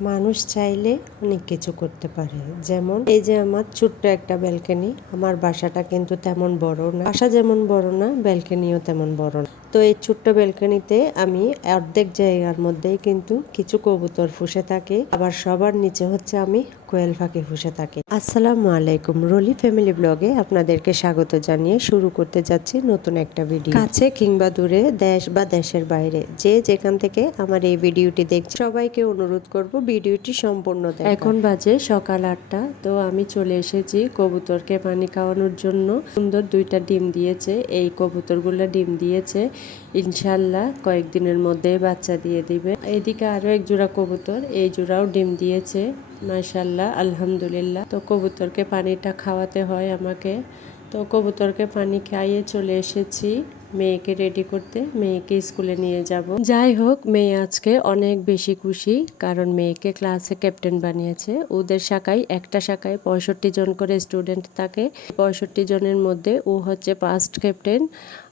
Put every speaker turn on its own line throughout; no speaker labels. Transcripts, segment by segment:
মানুষ চাইলে অনেক কিছু করতে পারে। যেমন, এই যে আমার ছোট্ট একটা ব্যালকনি, আমার বাসাটা কিন্তু তেমন বড় না। বাসা যেমন বড় না, ব্যালকনিও তেমন বড় না। তো এই ছোট্ট ব্যালকনিতে আমি অর্ধেক জায়গার মধ্যেই কিন্তু কিছু কবুতর ফুসে থাকে। আবার সবার নিচে হচ্ছে আমি কোয়েল পাখি ফুসে থাকি। আসসালামু আলাইকুম, রলি ফ্যামিলি ব্লগে আপনাদেরকে স্বাগত জানিয়ে শুরু করতে যাচ্ছি নতুন একটা ভিডিও। কাছে কিংবা দূরে দেশ বা দেশের বাইরে, যে যেখান থেকে আমার এই ভিডিওটি দেখছে, সবাইকে অনুরোধ করব ভিডিওটি সম্পূর্ণ। এখন বাজে সকাল আটটা, তো আমি চলে এসেছি কবুতরকে পানি খাওয়ানোর জন্য। সুন্দর দুইটা ডিম দিয়েছে, এই কবুতরগুলো ডিম দিয়েছে। ইনশাল্লাহ কয়েকদিনের মধ্যে বাচ্চা দিয়ে দিবে। এদিকে আরও এক জোড়া কবুতর, এই জোড়াও ডিম দিয়েছে। মাশাল্লাহ আলহামদুলিল্লাহ। তো কবুতরকে পানিটা খাওয়াতে হয় আমাকে। তো কবুতরকে পানি খাইয়ে চলে এসেছি মেয়েকে রেডি করতে। মেয়েকে স্কুলে নিয়ে যাব। যাই হোক, মেয়ে আজকে অনেক বেশি খুশি, কারণ মেয়েকে ক্লাসে ক্যাপ্টেন বানিয়েছে। ওদের শাখায়, একটা শাখায় পঁয়ষট্টি জন করে স্টুডেন্ট থাকে। পঁয়ষট্টি জনের মধ্যে ও হচ্ছে ফার্স্ট ক্যাপ্টেন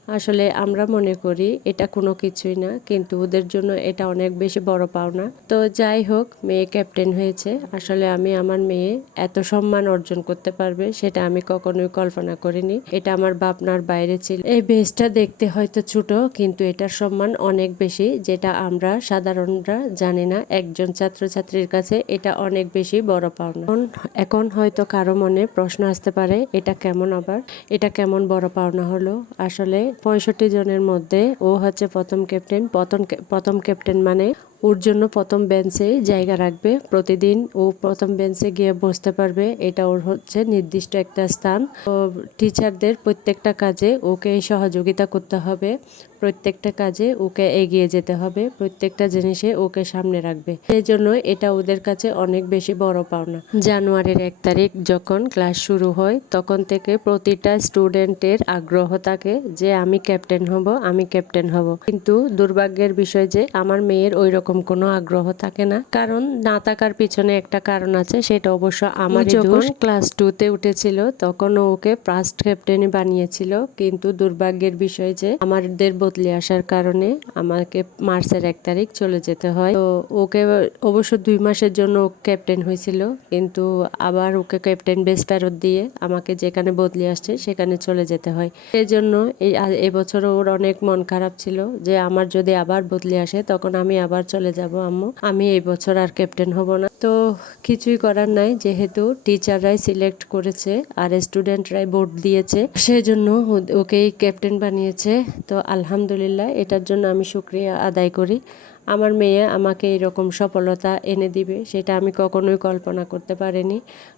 আসলে আমরা মনে করি এটা কোনো কিছুই না, কিন্তু ওদের জন্য এটা অনেক বেশি বড় পাওনা। তো যাই হোক, মেয়ে ক্যাপ্টেন হয়েছে। আসলে আমি আমার মেয়ে এত সম্মান অর্জন করতে পারবে সেটা আমি কখনোই কল্পনা করিনি। এটা আমার ভাবনার বাইরে ছিল। এই বেসটা দেখতে হয়তো ছোট, কিন্তু এটার সম্মান অনেক বেশি, যেটা আমরা সাধারণরা জানি না। একজন ছাত্রছাত্রীর কাছে এটা অনেক বেশি বড় পাওনা। এখন হয়তো কারও মনে প্রশ্ন আসতে পারে, এটা কেমন আবার? এটা কেমন বড় পাওনা হলো? আসলে পঁয়ষট্টি জনের মধ্যে ও হচ্ছে প্রথম ক্যাপ্টেন প্রথম প্রথম ক্যাপ্টেন মানে ওর জন্য প্রথম বেঞ্চে জায়গা রাখবে প্রতিদিন। ও প্রথম বেঞ্চে গিয়ে বসতে পারবে। এটা ওর হচ্ছে নির্দিষ্ট একটা স্থান। তো টিচারদের প্রত্যেকটা কাজে ওকে সহযোগিতা করতে হবে। প্রত্যেকটা কাজে ওকে এগিয়ে যেতে হবে। প্রত্যেকটা জিনিসে ওকে সামনে রাখবে। সেই জন্য এটা ওদের কাছে অনেক বেশি বড় পাওনা। জানুয়ারির এক তারিখ যখন ক্লাস শুরু হয়, তখন থেকে প্রতিটা স্টুডেন্টের আগ্রহ থাকে যে, আমি ক্যাপ্টেন হব, আমি ক্যাপ্টেন হব। কিন্তু দুর্ভাগ্যের বিষয় যে, আমার মেয়ের ওই রকম কোনো আগ্রহ থাকে না। কারণ না থাকার পিছনে একটা কারণ আছে সেটা অবশ্য আমার যখন ক্লাস টুতে উঠেছিল তখন ওকে ফার্স্ট ক্যাপ্টেনই বানিয়েছিল। কিন্তু দুর্ভাগ্যের বিষয় যে আমাদের বদলে আসার কারণে আমাকে মার্চের এক তারিখ চলে যেতে হয়। তো ওকে অবশ্য দুই মাসের জন্য ক্যাপ্টেন হয়েছিল। কিন্তু আবার ওকে ক্যাপ্টেন বেস ফেরত দিয়ে আমাকে যেখানে বদলে আসছে সেখানে চলে যেতে হয়। সেই জন্য এই এবছর ওর অনেক মন খারাপ ছিল যে আমার যদি আবার বদলে আসে তখন আমি আবার চলে যাব আম্মু। আমি এই বছর আর ক্যাপ্টেন হব না। তো কিছুই করার নাই, যেহেতু টিচাররাই সিলেক্ট করেছে আর স্টুডেন্টরাই ভোট দিয়েছে। সেজন্য ওকেই ক্যাপ্টেন বানিয়েছে। তো আলহামদুলিল্লাহ, এটার জন্য আমি শুক্রিয়া আদায় করি। আমার মেয়ে আমাকে এরকম সফলতা এনে দিবে, সেটা আমি কখনোই কল্পনা করতে পারিনি।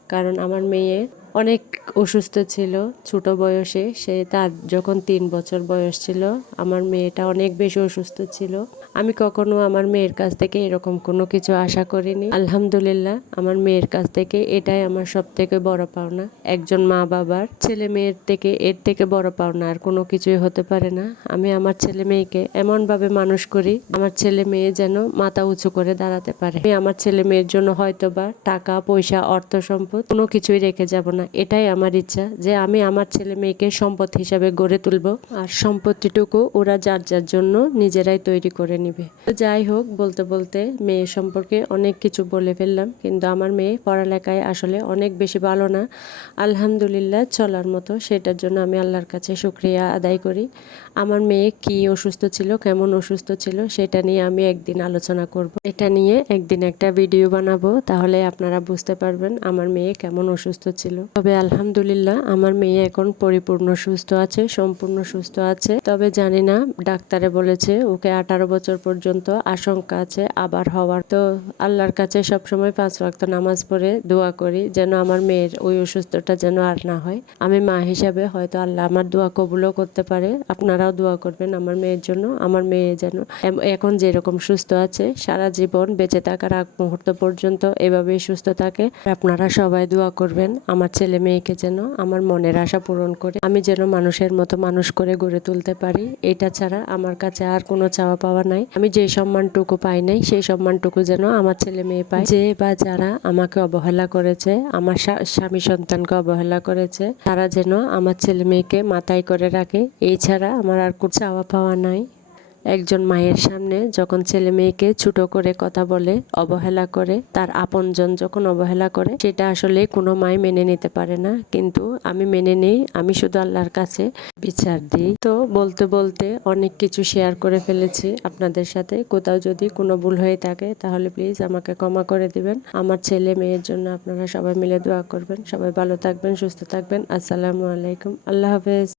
কারণ আমার মেয়ে অনেক অসুস্থ ছিল, ছোট বয়সে। সে তার যখন তিন বছর বয়স ছিল, আমার মেয়েটা অনেক বেশি অসুস্থ ছিল। আমি কখনো আমার মেয়ের কাছ থেকে এরকম কোনো কিছু আশা করিনি। আলহামদুলিল্লাহ আমার মেয়ের কাছ থেকে এটাই আমার সব থেকে বড় পাওনা। একজন মা বাবার ছেলে মেয়ের থেকে এর থেকে বড় পাওনা, আর কোনো কিছুই হতে পারে না। আমি আমার ছেলে মেয়েকে এমনভাবে মানুষ করি, আমার ছেলে মেয়ে যেন মাথা উঁচু করে দাঁড়াতে পারে। আমি আমার ছেলে মেয়ের জন্য হয়তোবা টাকা, পয়সা, অর্থ, সম্পদ কোনো কিছুই রেখে যাব না। এটাই আমার ইচ্ছা যে আমি আমার ছেলে মেয়েকে সম্পদ হিসাবে গড়ে তুলব, আর সম্পত্তিটুকু ওরা যার যার জন্য নিজেরাই তৈরি করে নিবে। যাই হোক, বলতে বলতে মেয়ে সম্পর্কে অনেক কিছু বলে ফেললাম, কিন্তু আমার মেয়ে পড়ালেখায় আসলে অনেক বেশি ভালো না। আলহামদুলিল্লাহ, চলার মতো সেটার জন্য আমি আল্লাহর কাছে শুক্রিয়া আদায় করি। আমার মেয়ে কি অসুস্থ ছিল, কেমন অসুস্থ ছিল, সেটা নিয়ে আমি একদিন আলোচনা করব। এটা নিয়ে একদিন একটা ভিডিও বানাবো, তাহলে আপনারা বুঝতে পারবেন আমার মেয়ে কেমন অসুস্থ ছিল। তবে আলহামদুলিল্লাহ, আমার মেয়ে এখন পরিপূর্ণ সুস্থ আছে, সম্পূর্ণ সুস্থ আছে। তবে জানি না, ডাক্তারে বলেছে, ওকে আঠারো বছর পর্যন্ত আশঙ্কা আছে, আবার হওয়ার। তো আল্লাহর কাছে সবসময় পাঁচ ওয়াক্ত নামাজ পড়ে দোয়া করি যেন আমার মেয়ের ওই অসুস্থতা যেন আর না হয়। আমি মা হিসাবে হয়তো আল্লাহ আমার দোয়া কবুলও করতে পারে। আপনারাও দোয়া করবেন আমার মেয়ের জন্য। আমার মেয়ে যেন এখন যেরকম সুস্থ আছে, সারা জীবন বেঁচে থাকার আগ মুহূর্ত পর্যন্ত এভাবেই সুস্থ থাকে। আপনারা সবাই দোয়া করবেন আমার ছেলে মেয়েকে যেন আমার মনের আশা পূরণ করে। আমি যেন মানুষের মতো মানুষ করে গড়ে তুলতে পারি। এটা ছাড়া আমার কাছে আর কোনো চাওয়া পাওয়া নাই। আমি যে সম্মানটুকু পাই নাই, সেই সম্মানটুকু যেন আমার ছেলে মেয়ে পায়। যে বা যারা আমাকে অবহেলা করেছে, আমার স্বামী সন্তানকে অবহেলা করেছে, তারা যেন আমার ছেলে মেয়েকে মাথায় করে রাখে। এছাড়া ছাড়া আমার আর কোনো চাওয়া পাওয়া নাই। একজন মায়ের সামনে যখন ছেলে মেয়েকে ছোট করে কথা বলে, অবহেলা করে, তার আপনজন যখন অবহেলা করে, সেটা আসলে কোনো মাই মেনে নিতে পারে না। কিন্তু আমি মেনে নেই, আমি শুধু আল্লাহর কাছে বিচার দিই। তো বলতে বলতে অনেক কিছু শেয়ার করে ফেলেছি আপনাদের সাথে। কোথাও যদি কোনো ভুল হয়ে থাকে, তাহলে প্লিজ আমাকে ক্ষমা করে দিবেন। আমার ছেলে মেয়ের জন্য আপনারা সবাই মিলে দোয়া করবেন। সবাই ভালো থাকবেন, সুস্থ থাকবেন। আসসালামু আলাইকুম। আল্লাহ হাফেজ।